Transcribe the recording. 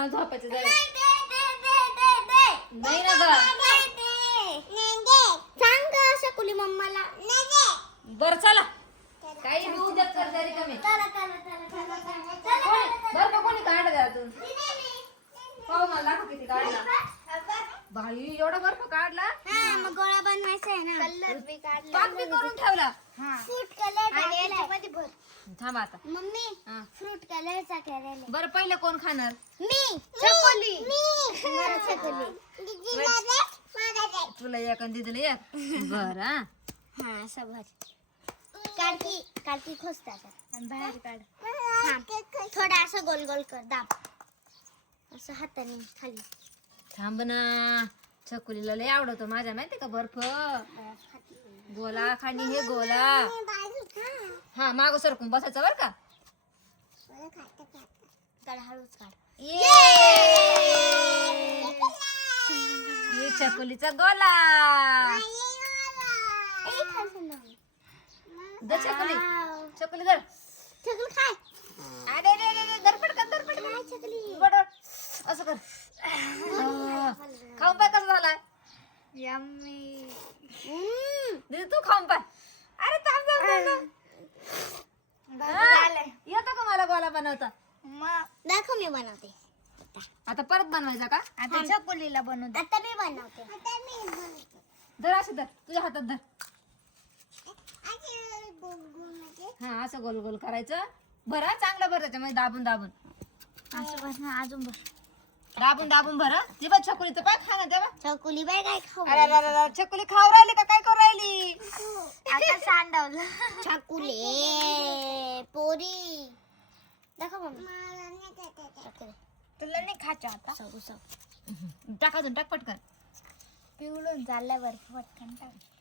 मला झोपायचं जाऊ नाही ना ग सांग ग शकुली मम्माला बरं चला काही बी उद्या कर तरी कमी बरं कोणी काढलं त्यातून पाहू मला दाखव किती काढला बाई एवढा बर्फ काढला मग गोळा बनवायचा आहे ना कलर बी काढला पाक बी करून ठेवला फ्रूट कलर आणि याच्यामध्ये भर थांब आता मम्मी फ्रूट कलरचा केलेला बरं पहिले कोण खाणार मी चकोली मला चकोली तुला एक आणि दिदीला एक बरं हा असं भर काढती खोसतात आणि बाहेर काढ थोडा असं गोल गोल कर दाब असं हाताने खाली थांब ना चकुलीला लय आवडतो माझ्या माहिती का बर्फ गोला खाली हे गोला हा मागं सरकून बसायचं बर का काढ हळूच काढ ये चकुलीचा गोला दे चकुली चकुली धर चकली खाय अरे रे रे दरपट कर चकली असं कर खाऊन पाय कसं झाला यम्मी दीदी तू खाऊन पाय अरे थांब येतो का मला गोला बनवता दाखव मी बनवते आता परत बनवायचा का आता चकोलीला बनवते आता मी बनवते धर असं धर तुझ्या हातात धर हा असं गोल गोल करायचं भरा चांगलं भर त्याच्यामध्ये दाबून दाबून असं बस ना अजून बस दाबून दाबून भरा ते बघ चकुलीचं पाय खा ना तेव्हा चकोली बाय काय खाऊ अरे चकुली खाऊ राहिली का काय करू राहिली आता सांडवलं चकुले पोरी दाखव मम्मी तुला नाही खायचं आता टाक अजून टाक पटकन पिवळून चालल्यावर पटकन टाक